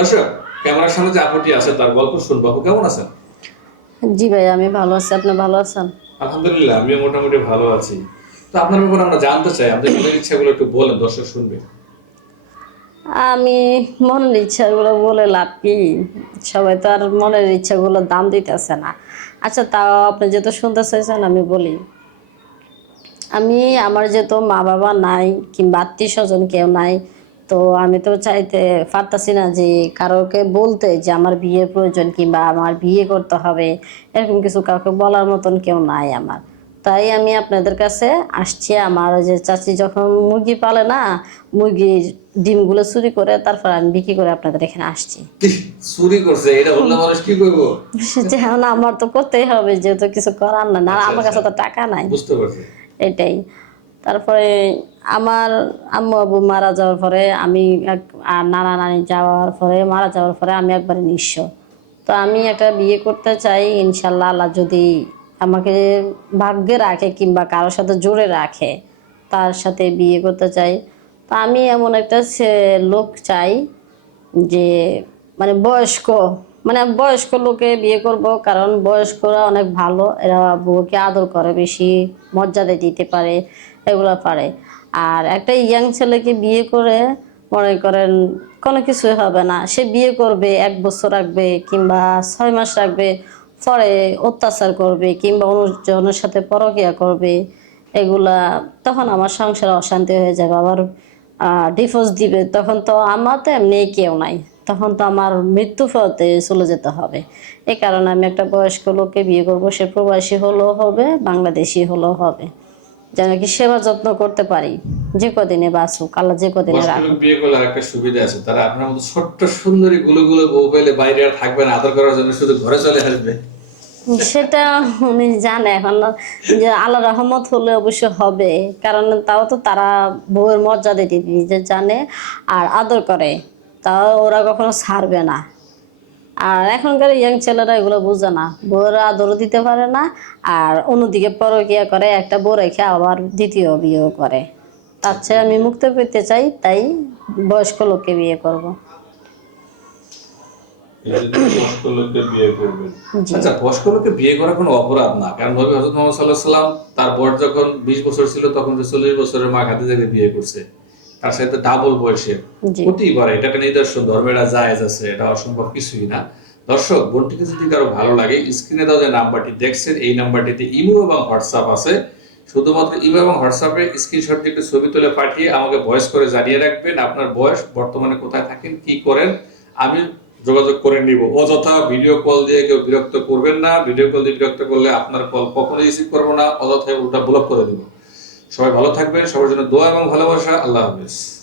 দর্শক ক্যামেরার সামনে যে আপুটি আছে তার গল্প শুনব। আপু কেমন আছেন? জি ভাই আমি ভালো আছি। আপনি ভালো আছেন? আলহামদুলিল্লাহ আমিও মোটামুটি ভালো আছি। তো আপনার ব্যাপারে আমরা জানতে চাই আপনার মনের ইচ্ছাগুলো একটু বলেন দর্শক শুনবে। আমি মনের ইচ্ছাগুলো বলে লাভ কি? সবাই তো আর মনের ইচ্ছাগুলো দাম দিতেছে না। আচ্ছা তাও আপনি যেহেতু শুনতে চাইছেন আমি বলি। আমি আমার যেহেতু মা বাবা নাই কিংবা আত্মীয় স্বজন কেউ নাই তো আমি তো চাইতে পারতাছি না যে কারোকে বলতে যে আমার বিয়ের প্রয়োজন কিংবা আমার বিয়ে করতে হবে এরকম কিছু কাউকে বলার মতন কেউ নাই আমার। তাই আমি আপনাদের কাছে আসছি আমার যে চাচি যখন মুরগি পালে না মুরগির ডিমগুলো চুরি করে তারপর আমি বিক্রি করে আপনাদের এখানে আসছি। চুরি করছে? এটা বললে মানুষ কি করব? আমার তো করতেই হবে যেহেতু কিছু করার না না আমার কাছে তো টাকা নাই। বুঝতে পারছি। এটাই। তারপরে আমার আম্মু আবু মারা যাওয়ার পরে আমি এক- আর নানা নানি যাওয়ার পরে, মারা যাওয়ার পরে আমি একবারে নিঃস্ব। তো আমি একটা বিয়ে করতে চাই, ইনশাল্লাহ আল্লাহ যদি আমাকে ভাগ্যে রাখে কিংবা কারোর সাথে জোরে রাখে, তার সাথে বিয়ে করতে চাই। তো আমি এমন একটা ছে- লোক চাই যে মানে বয়স্ক মানে বয়স্ক লোকে বিয়ে করব কারণ বয়স্করা অনেক ভালো, এরা বউকে আদর করে, বেশি মর্যাদা দিতে পারে। এগুলো পারে। আর একটা ইয়াং ছেলেকে বিয়ে করে মনে করেন কোনো কিছুই হবে না। সে বিয়ে করবে, এক বছর রাখবে কিংবা ছয় মাস রাখবে, পরে অত্যাচার করবে কিংবা অনুজনের সাথে পরকিয়া করবে, এগুলা তখন আমার সংসারে অশান্তি হয়ে যাবে। আবার ডিভোর্স দিবে, তখন তো আমার তো এমনি কেউ নাই। তখন তো আমার মৃত্যু পথে চলে যেতে হবে। এ কারণে আমি একটা বয়স্ক লোককে বিয়ে করব। সে প্রবাসী হলেও হবে, বাংলাদেশি হলেও হবে। যেন কি সেবা যত্ন করতে পারি। যে কদিনে বাঁচুক আল্লাহ যে কদিনে রাখুক। বিয়ে করলে একটা সুবিধা আছে। তারা আপনার মতো ছোট্ট সুন্দরী গুলো গুলো বউ পেলে বাইরে আর থাকবে না আদর করার জন্য শুধু ঘরে চলে আসবে। সেটা উনি জানে এখন যে আল্লাহ রহমত হলে অবশ্য হবে। কারণ তাও তো তারা বউয়ের মর্যাদা দিতে জানে আর আদর করে। তাও ওরা কখনো ছাড়বে না। আর এখনকার ইয়াং ছেলেরা এগুলো বুঝে না। বউয়ের আদরও দিতে পারে না আর অন্যদিকে পরকিয়া করে একটা বউ রেখে আবার দ্বিতীয় বিয়েও করে। তার চেয়ে আমি মুক্ত পেতে চাই তাই বয়স্ক লোককে বিয়ে করব। বয়স্ক লোককে বিয়ে করবেন আচ্ছা বয়স্ক লোককে বিয়ে করা কোনো অপরাধ না। কারণ নবী হজরত মোহাম্মদ সাল্লাহ সাল্লাম তার বয়স যখন বিশ বছর ছিল তখন সে চল্লিশ বছরের মা খাদিজাকে বিয়ে করছে। তার সাথে ডাবল বয়সের। জি। হতেই পারে এটা একটা নিদর্শন ধর্মের জায়েজ আছে এটা অসম্ভব কিছুই না। দর্শক বোনটিকে যদি কারও ভালো লাগে স্ক্রিনে দেওয়া যে নাম্বারটি দেখছেন এই নাম্বারটিতে ইমো এবং হোয়াটসঅ্যাপ আছে। শুধুমাত্র ইমো এবং হোয়াটসঅ্যাপে স্ক্রিনশট দিয়ে একটু ছবি তুলে পাঠিয়ে আমাকে ভয়েস করে জানিয়ে রাখবেন আপনার বয়স বর্তমানে কোথায় থাকেন কি করেন আমি যোগাযোগ করে নিব। অযথা ভিডিও কল দিয়ে কেউ বিরক্ত করবেন না। ভিডিও কল দিয়ে বিরক্ত করলে আপনার কল কখনো রিসিভ করব না অযথা উল্টা ব্লক করে দিব। সবাই ভালো থাকবেন সবার জন্য দোয়া এবং ভালোবাসা আল্লাহ হাফেজ।